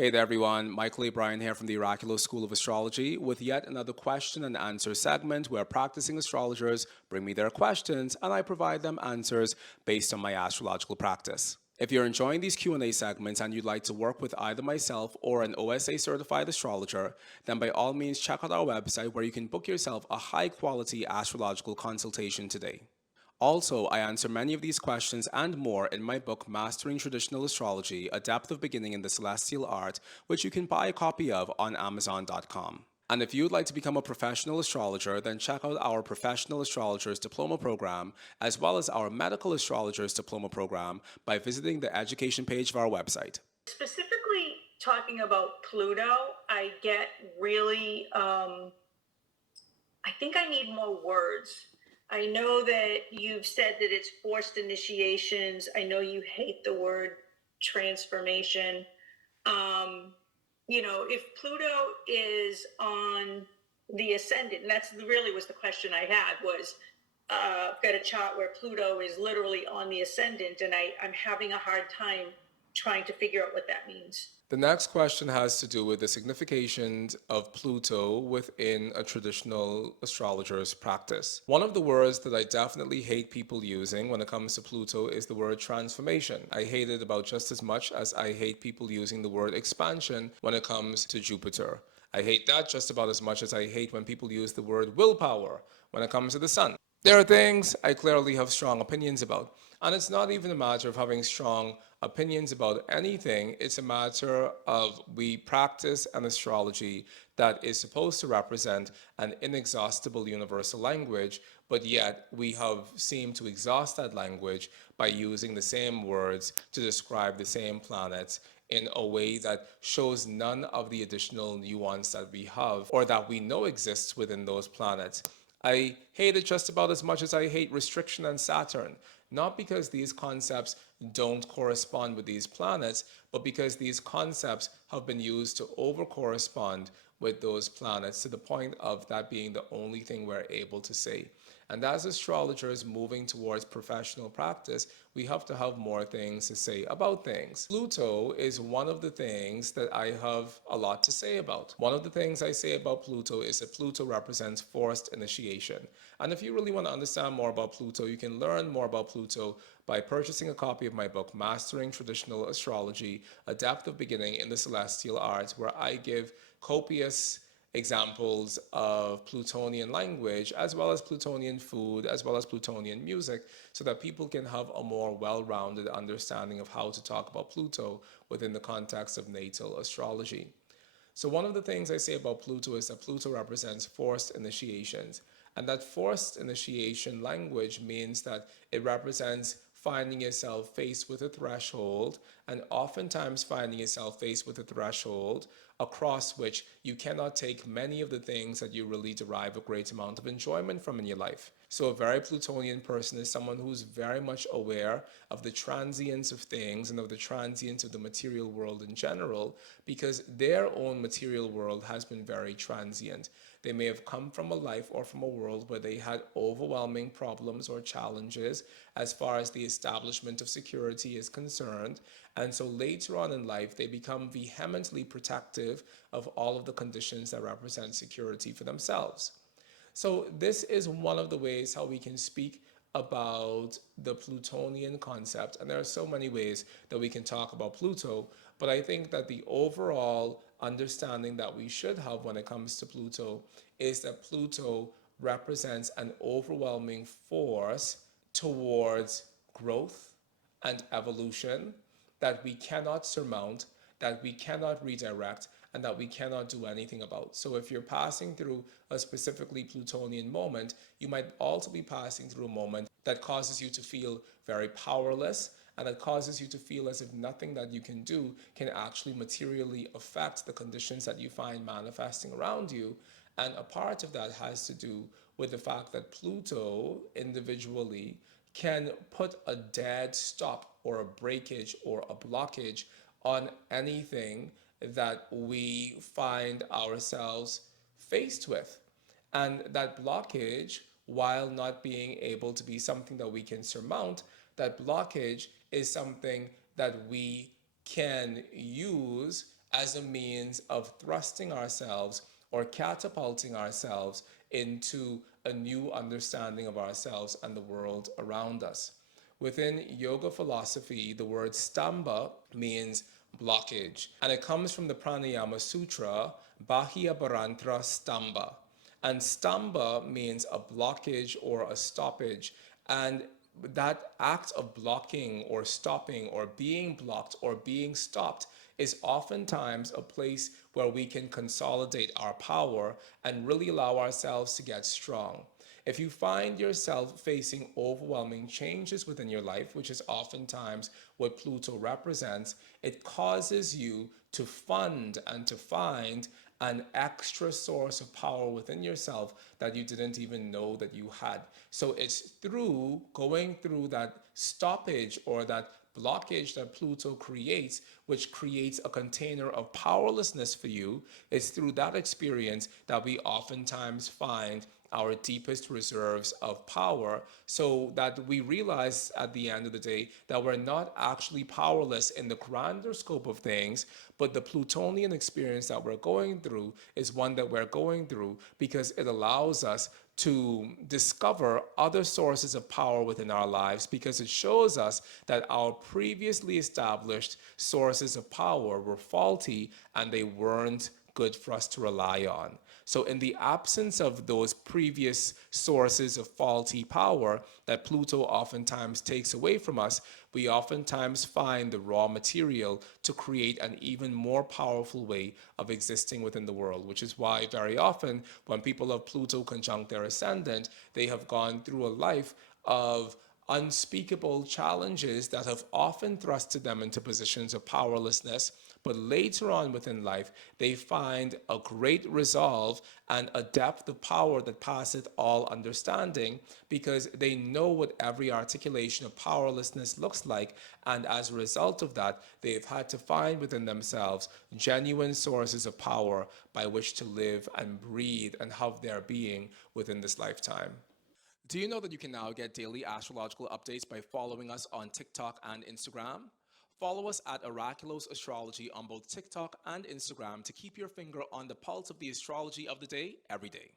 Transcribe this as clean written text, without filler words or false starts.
Hey there, everyone. Bryan here from the Oraculos School of Astrology with yet another question and answer segment where practicing astrologers bring me their questions and I provide them answers based on my astrological practice. If you're enjoying these Q&A segments and you'd like to work with either myself or an OSA-Certified Astrologer, then by all means check out our website where you can book yourself a high-quality astrological consultation today. Also, I answer many of these questions and more in my book, Mastering Traditional Astrology, A Depth of Beginning in the Celestial Art, which you can buy a copy of on Amazon.com. And if you'd like to become a professional astrologer, then check out our Professional Astrologers Diploma Program, as well as our Medical Astrologers Diploma Program, by visiting the education page of our website. Specifically talking about Pluto, I get really, I think I need more words. I know that you've said that it's forced initiations. I know you hate the word transformation. If Pluto is on the ascendant, and that's really was the question I had was, I've got a chart where Pluto is literally on the ascendant, and I'm having a hard time trying to figure out what that means. The next question has to do with the significations of Pluto within a traditional astrologer's practice. One of the words that I definitely hate people using when it comes to Pluto is the word transformation. I hate it about just as much as I hate people using the word expansion when it comes to Jupiter. I hate that just about as much as I hate when people use the word willpower when it comes to the sun. There are things I clearly have strong opinions about. And it's not even a matter of having strong opinions about anything. It's a matter of we practice an astrology that is supposed to represent an inexhaustible universal language, but yet we have seemed to exhaust that language by using the same words to describe the same planets in a way that shows none of the additional nuance that we have or that we know exists within those planets. I hate it just about as much as I hate restriction and Saturn, not because these concepts don't correspond with these planets, but because these concepts have been used to over correspond with those planets to the point of that being the only thing we're able to say. And as astrologers moving towards professional practice, we have to have more things to say about things. Pluto is one of the things that I have a lot to say about. One of the things I say about Pluto is that Pluto represents forced initiation. And if you really want to understand more about Pluto, you can learn more about Pluto by purchasing a copy of my book, Mastering Traditional Astrology, A Depth of Beginning in the Celestial Arts, where I give copious examples of Plutonian language, as well as Plutonian food, as well as Plutonian music, so that people can have a more well-rounded understanding of how to talk about Pluto within the context of natal astrology. So one of the things I say about Pluto is that Pluto represents forced initiations. And that forced initiation language means that it represents finding yourself faced with a threshold, and oftentimes finding yourself faced with a threshold across which you cannot take many of the things that you really derive a great amount of enjoyment from in your life. So a very Plutonian person is someone who's very much aware of the transience of things and of the transience of the material world in general, because their own material world has been very transient. They may have come from a life or from a world where they had overwhelming problems or challenges as far as the establishment of security is concerned. And so later on in life, they become vehemently protective of all of the conditions that represent security for themselves. So this is one of the ways how we can speak about the Plutonian concept. And there are so many ways that we can talk about Pluto, but I think that the overall understanding that we should have when it comes to Pluto is that Pluto represents an overwhelming force towards growth and evolution that we cannot surmount, that we cannot redirect, and that we cannot do anything about. So if you're passing through a specifically Plutonian moment, you might also be passing through a moment that causes you to feel very powerless, and that causes you to feel as if nothing that you can do can actually materially affect the conditions that you find manifesting around you. And a part of that has to do with the fact that Pluto individually can put a dead stop or a breakage or a blockage on anything that we find ourselves faced with. And that blockage, while not being able to be something that we can surmount, that blockage is something that we can use as a means of thrusting ourselves or catapulting ourselves into a new understanding of ourselves and the world around us. Within yoga philosophy, the word stamba means blockage, and it comes from the Pranayama Sutra, Bahya Barantra Stamba. And stamba means a blockage or a stoppage. And that act of blocking or stopping or being blocked or being stopped is oftentimes a place where we can consolidate our power and really allow ourselves to get strong. If you find yourself facing overwhelming changes within your life, which is oftentimes what Pluto represents, it causes you to fund and to find an extra source of power within yourself that you didn't even know that you had. So it's through going through that stoppage or that blockage that Pluto creates, which creates a container of powerlessness for you. It's through that experience that we oftentimes find our deepest reserves of power, so that we realize at the end of the day that we're not actually powerless in the grander scope of things, but the Plutonian experience that we're going through is one that we're going through because it allows us to discover other sources of power within our lives, because it shows us that our previously established sources of power were faulty and they weren't good for us to rely on. So, in the absence of those previous sources of faulty power that Pluto oftentimes takes away from us, we oftentimes find the raw material to create an even more powerful way of existing within the world, which is why very often when people have Pluto conjunct their ascendant, they have gone through a life of unspeakable challenges that have often thrusted them into positions of powerlessness. But later on within life, they find a great resolve and a depth of power that passeth all understanding, because they know what every articulation of powerlessness looks like. And as a result of that, they've had to find within themselves genuine sources of power by which to live and breathe and have their being within this lifetime. Do you know that you can now get daily astrological updates by following us on TikTok and Instagram? Follow us at Oraculos Astrology on both TikTok and Instagram to keep your finger on the pulse of the astrology of the day every day.